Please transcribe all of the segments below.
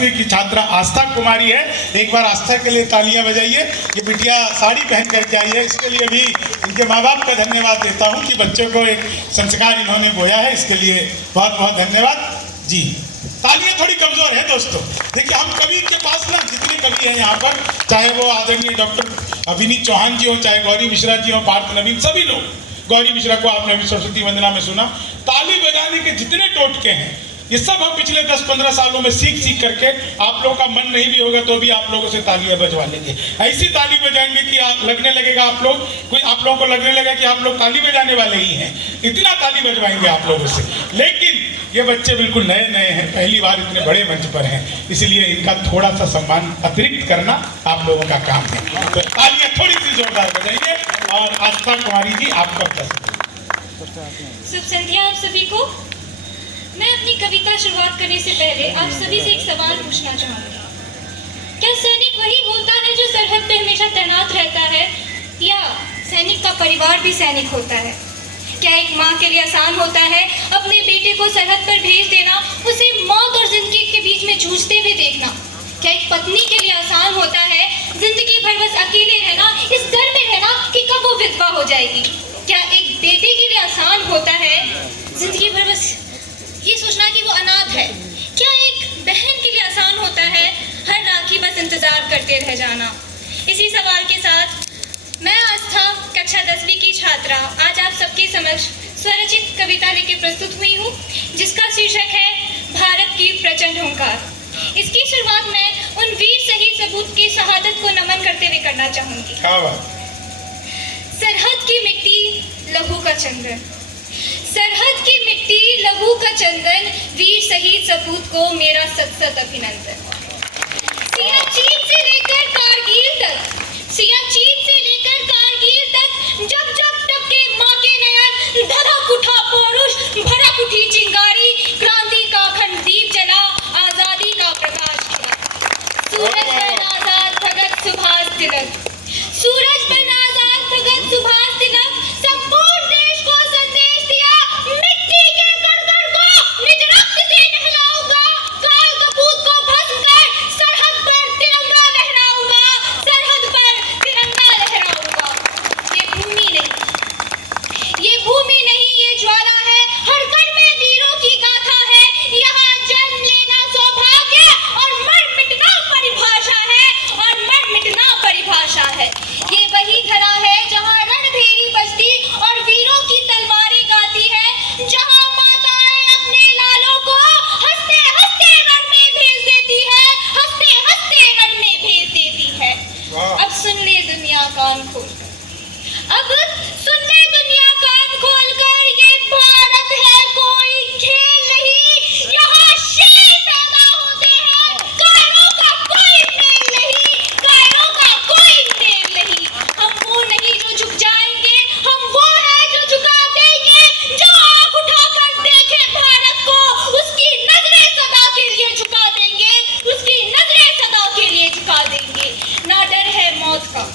की छात्रा आस्था कुमारी है। एक बार आस्था के लिए तालियां बजाइए। ये बिटिया साड़ी पहन करके आई है, इसके लिए भी इनके माँ बाप का धन्यवाद देता हूँ कि बच्चों को एक संस्कार इन्होंने बोया है, इसके लिए बहुत बहुत धन्यवाद जी। तालियां थोड़ी कमजोर है दोस्तों। देखिए हम कवि के पास ना, जितने कवि हैं यहाँ पर, चाहे वो आदरणीय डॉक्टर विनीत चौहान जी हो, चाहे गौरी मिश्रा जी हो, पार्थ नवीन, सभी लोग, गौरी मिश्रा को आपने अभी सरस्वती वंदना में सुना, ताली बजाने के जितने टोटके हैं ये सब हम पिछले 10-15 सालों में सीख करके, आप लोगों का मन नहीं भी होगा तो भी आप लोगों से तालियां बजवा लेंगे। ऐसी ताली बजाएंगे कि लगने लगेगा आप लोगों को लगने लगा कि आप लोग ताली बजाने वाले ही हैं, इतना ताली बजवाएंगे आप लोगों से। लेकिन ये बच्चे बिल्कुल नए नए हैं, पहली बार इतने बड़े मंच पर हैं, इसलिए इनका थोड़ा सा सम्मान अतिरिक्त करना आप लोगों का काम है। तो तालियां थोड़ी सी जोरदार बजाइए। और आस्था कुमारी जी आपका प्रश्न। शुभ संध्या आप सभी को। मैं अपनी कविता शुरुआत करने से पहले आप सभी से एक सवाल पूछना चाहूंगी। क्या सैनिक वही होता है जो सरहद पे हमेशा तैनात रहता है, या सैनिक का परिवार भी सैनिक होता है? क्या एक माँ के लिए आसान होता है अपने बेटे को सरहद पर भेज देना, उसे मौत और जिंदगी के बीच में जूझते हुए देखना? क्या एक पत्नी के लिए आसान होता है जिंदगी भर बस अकेले रहना, इस डर में रहना कि कब वो विधवा हो जाएगी? क्या एक बेटे के लिए आसान होता है जिंदगी भर बस ये सोचना कि वो अनाथ है? क्या एक बहन के लिए आसान होता है हर राखी बस इंतजार करते रह जाना? इसी सवाल के साथ मैं आस्था कक्षा 10वीं की छात्रा आज आप सबके समक्ष स्वरचित कविता लेके प्रस्तुत हुई हूँ, जिसका शीर्षक है भारत की प्रचंड हुंकार। इसकी शुरुआत मैं उन वीर शहीद सपूत की शहादत को नमन करते हुए करना चाहूंगी। सरहद की मिट्टी लहू का चंदन, सरहद की मिट्टी लहू का चंदन, वीर शहीद सपूत को मेरा सत-सत अभिनंदन। सियाचिन से लेकर कारगिल तक, सियाचिन से लेकर कारगिल तक, जब जब टपके माँ के नयन, धधक उठा पौरुष, भड़क उठी चिंगारी, क्रांति का अखंड दीप जला, आजादी का प्रकाश किया। सूरज बन आजाद भगत सुभाष तिलक, सूरज बन आजाद भगत सुभाष तिलक, संपूर्ण देश को संदेश दिया, मिट्टी के कण-कण को निज रक्त से नहलाऊंगा, काल कपूत को भस्म कर सरहद पर तिरंगा लहराऊंगा, सरहद पर तिरंगा लहराऊंगा। ये भूमि नहीं ये ज्वाला है, हर कण में वीरों की गाथा है, यहाँ जन्म लेना सौभाग्य और मर मिटना परिभाषा है, और मर मिटना परिभाषा है। ये वही धरा है जहाँ रणभेरी बजती और वीरों की तलवारें गाती है, जहाँ माताएं अपने लालों को हंसते हंसते रण में भेज देती है, हंसते हंसते रण में भेज देती है। अब सुन ले दुनिया कान खोल कर, अब सुन ले दुनिया कान खोल कर, ये भारत है कोई खेल नहीं, यहाँ शेर पैदा होते हैं, कायरों का कोई मेल नहीं, कायरों का कोई मेल नहीं। हम वो नहीं जो झुक जाएंगे, हम वो है जो झुका देंगे, जो आँख उठाकर देखे भारत को, उसकी नजरें सदा के लिए झुका देंगे, उसकी नजरें सदा के लिए झुका देंगे। ना डर है मौत का,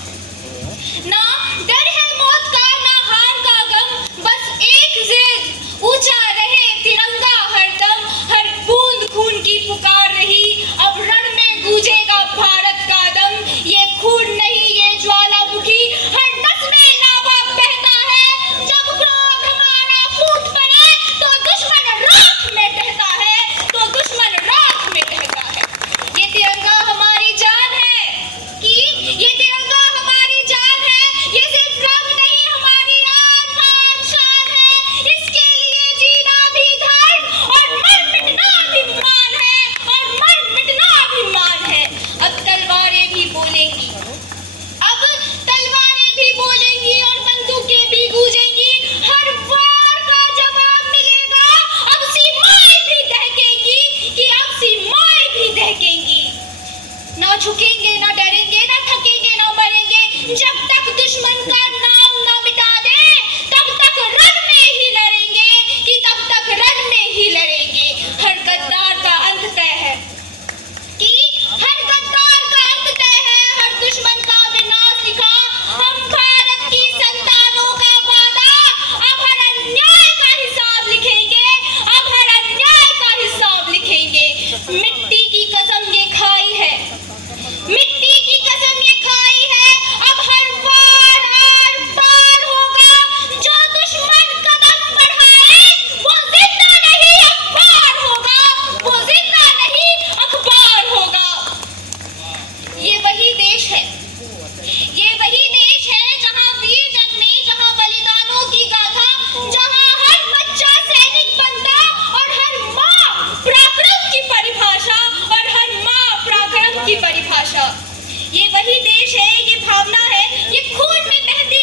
ना डर है मौत का, ना हार का गम, बस एक जिद, ऊंचा रहे तिरंगा हरदम, हर बूंद खून की पुकार रही, अब रण में गूंजेगा भारत का दम। ये खून नहीं ये ज्वालामुखी, हर नस में लावा बहता है, जब क्रोध हमारा फूट पड़े तो दुश्मन राख में बहता है, तो दुश्मन राख में बहता है। ये तिरंगा हमारी जान है, कि ये तिरंगा हमारी जान है, ये सिर्फ रंग नहीं हमारी आन बान शान है, इसके लिए जीना भी धर्म और मर मिटना अभिमान है, और मर मिटना अभिमान है। अब तलवारें भी बोलेंगी, अब तलवारें भी बोलेंगी और बंदूकें भी गूंजेंगी, हर वार का जवाब मिलेगा, अब सीमाएं भी दहकेंगी, कि अब सीमाएं भी दहकेंगी। ना झुकेंगे ना डरेंगे ना थकेंगे ना मरेंगे, जब तक दुश्मन का नाम ना मिटा दे, तब तक रण में ही लड़ेंगे, कि तब तक रण में ही लड़ेंगे। हर गद्दार का अंत तय है, कि हर गद्दार का अंत तय है, हर दुश्मन का विनाश लिखा, हम भारत की संतानों का वादा, अब हर अन्याय का हिसाब लिखेंगे, अब हर अन्याय का हिसाब लिखेंगे। मिट्टी की कसम ये ये वही देश है, ये भावना है, ये खून में बहती